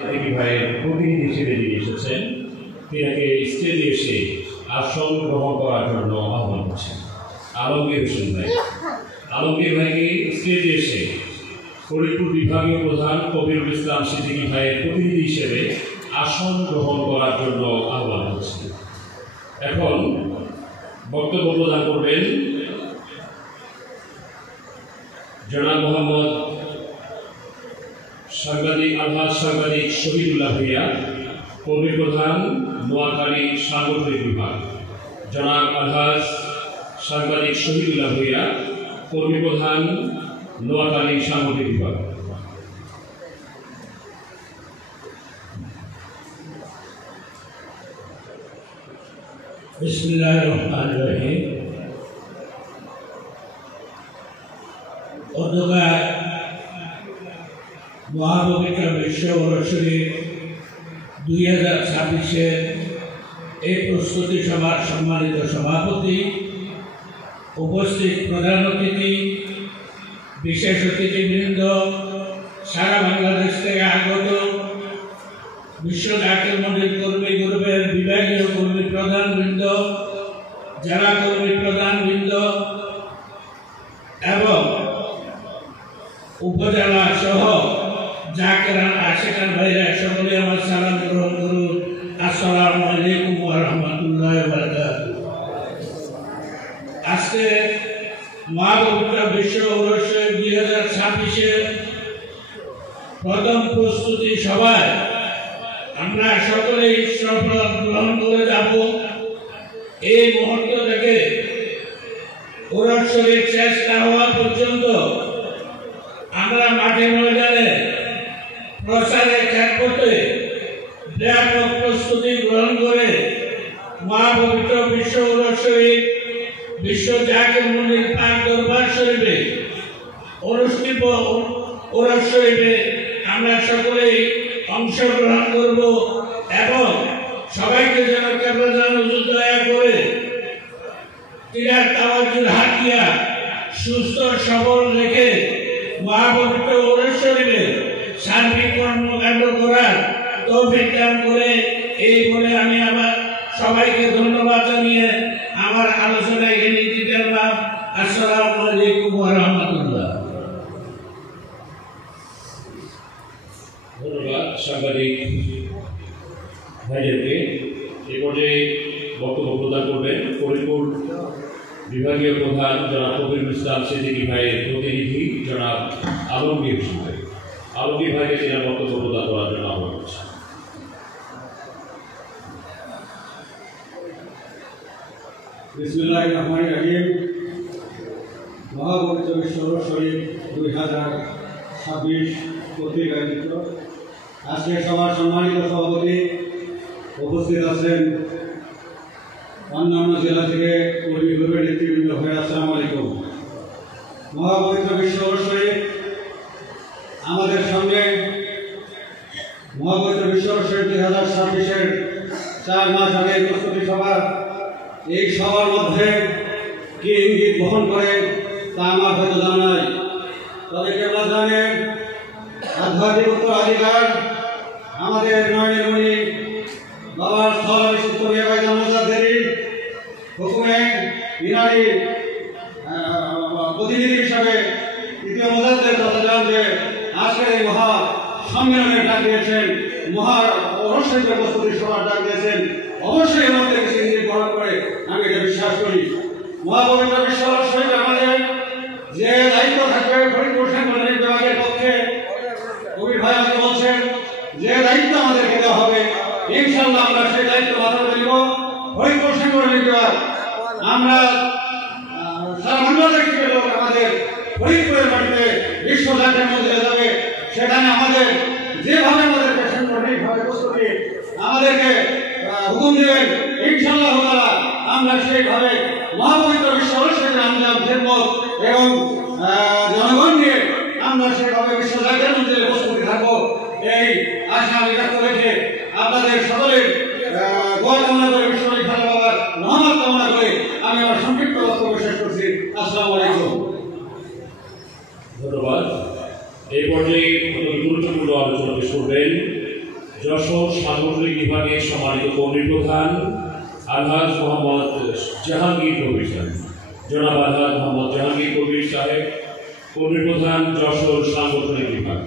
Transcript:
ভাইয়ের প্রতিনিধি হিসেবে যিনি এসেছেন তিনাকে স্টেজে এসে আসন গ্রহণ করার জন্য আহ্বান করছেন। আলমগীর হোসেন ভাই, আলমগীর ভাইকে স্টেজে এসে ফরিদপুর বিভাগীয় প্রধান কবিরুল ইসলাম সিদ্দিকী ভাইয়ের প্রতিনিধি হিসেবে আসন গ্রহণ করার জন্য আহ্বান করছেন। এখন বক্তব্য প্রদান করবেন জনাব মোহাম্মদ সাংবাদিক আলহাজ সাংবাদিক শহীদুল্লাহ ভূঁইয়া, কর্মী প্রধান নোয়াখালী সাংগঠনিক বিভাগ। জনাব আলহাজ সাংবাদিক শহীদুল্লাহ ভূঁইয়া, কর্মী প্রধান নোয়াখালী সাংগঠনিক বিভাগ। বিসমিল্লাহির রহমানির রহিম। অধ্যকার মহাপবিত্র বিশ্ববর্ষরী 2026-এর এই প্রস্তুতি সভার সম্মানিত সভাপতি, উপস্থিত প্রধান অতিথি, বিশেষ অতিথিবৃন্দ, সারা বাংলাদেশ থেকে আগত বিশ্ব জাতীয় মন্দির কর্মী গ্রুপের বিভাগীয় কর্মী প্রধানবৃন্দ, জেলা কর্মী প্রধানবৃন্দ এবং উপজেলা সহ জাকেরান আশিকান ভাইরা সকলে আমার সালাম গ্রহণ করুন। আসসালামু আলাইকুম ওয়া রাহমাতুল্লাহি ওয়া বারাকাতুহু। আজকে মহাপবিত্র বিশ্ববর্ষ 2026-এর প্রথম প্রস্তুতি সভায় আমরা সকলেই শপথ গ্রহণ করে যাব। এই মুহূর্ত থেকে কোরআন শরীফ শেষ না হওয়া পর্যন্ত আমরা মাঠে ময়দানে প্রচারে খেলপথে ব্যাপক প্রস্তুতি গ্রহণ করে মহাপবিত্র বিশ্ববর্ষরী বিশ্ব জাকির মন্দির পাক দরবার শরীফে অনুষ্ঠিত কোরআন শরীফে আমরা সকলেই অংশগ্রহণ করব এবং সবাইকে যেন কেবলাজান হুজুর দয়া করে তিনার তাওয়াজ্জুর হাতিয়া সুস্থ সবল রেখে মহাপবিত্র কোরআন শরীফে সার্বিক কর্মকাণ্ড করার তৌফিক দান করে এই বলে আমি আমার সবাইকে ধন্যবাদ জানিয়ে আমার আলোচনা এখানে দিতে পারলাম। আসসালামু আলাইকুম ওয়া রাহমাতুল্লাহ। ধন্যবাদ সাংবাদিক ভাইদেরকে। এ পর্যায়ে বক্তব্য প্রদান করবেন ফরিদপুর বিভাগীয় প্রধান জনাব কবিরুল ইসলাম সিদ্দিকী ভাইয়ের প্রতিনিধি জনাব আলমগীর হোসেন ভাই। আলমগীর ভাইকে তিনার বক্তব্য প্রদান করার জন্য আহ্বান করছি। বিসমিল্লাহির রহমানির রহিম। মহাপবিত্র বিশ্ববর্ষরী 2026 কর্তৃক আয়োজিত আজকে সভার সম্মানিত সভাপতি, উপস্থিত আছেন অন্যান্য জেলা থেকে কর্মী গ্রুপের নেতৃবৃন্দ ভাই, আসসালামু আলাইকুম। মহাপবিত্র বিশ্ববর্ষরী আমাদের সামনে মহাপবিত্র বিশ্ববর্ষরী 2026-এর 4 মাস আগে প্রস্তুতি সভা। এই সবার মধ্যে কি ইঙ্গিত বহন করে তা আমার হয়তো জানা নাই, তবে কেবল জানে আধ্যাত্মিক উত্তরাধিকার আমাদের নয়নের মণি বাবার স্থল বিশুদ্ধ বেবাইজান মুজাদ্দেরীর হুকুমে ইনারি প্রতিনিধি হিসাবে তৃতীয় মুজাদ্দের কথা জানতে আজকের এই মহা সম্মেলনের ডাক দিয়েছেন, মহা অবশ্যই প্রস্তুতি সভার ডাক দিয়েছেন। অবশ্যই এর মধ্যে কিছু ইঙ্গিত বহন করে আমি এটা বিশ্বাস করি। মহাপবিত্র বিশ্ববর্ষরী আমাদের যে দায়িত্ব থাকবে ফরিদপুর সাংগঠনিক বিভাগের পক্ষে, কবির ভাই আমাকে বলছেন যে দায়িত্ব আমাদেরকে দেওয়া হবে, ইনশাআল্লাহ আমরা সেই দায়িত্ব মাথা তুলব। ফরিদপুর সাংগঠনিক বিভাগ আমরা সারা বাংলাদেশ থেকে লোক আমাদের ফরিদপুরের মাটিতে বিশ্ব জাতীয় মন্দিরে যাবে, সেখানে আমাদের যেভাবে আমাদেরকে সাংগঠনিকভাবে প্রস্তুতি আমাদেরকে হুকুম দেবেন, ইনশাআল্লাহ তাআলা আমরা সেইভাবে মহাপবিত্র বিশ্ববর্ষরী আমরা খেদমত এবং জনগণ নিয়ে আমরা সেইভাবে বিশ্ব জাতীয় মন্দিরে প্রস্তুতি থাকবো। এই আশা আমি ব্যক্ত রেখে আপনাদের সকলের দোয়া কামনা করে বিশ্বনবী খালেদ বাবার রহমত কামনা করে আমি আমার সংক্ষিপ্ত বক্তব্য শেষ করছি। আসসালামু আলাইকুম। ধন্যবাদ। এই পর্যায়ে গুরুত্বপূর্ণ আলোচনা পেশ করবেন যশোর সাংগঠনিক বিভাগের সম্মানিত কর্মী প্রধান আলহাজ মোহাম্মদ জাহাঙ্গীর কবির সাহেব, জনাব আলহাজ মোহাম্মদ জাহাঙ্গীর কবির সাহেব, কর্মী প্রধান যশোর সাংগঠনিক বিভাগ।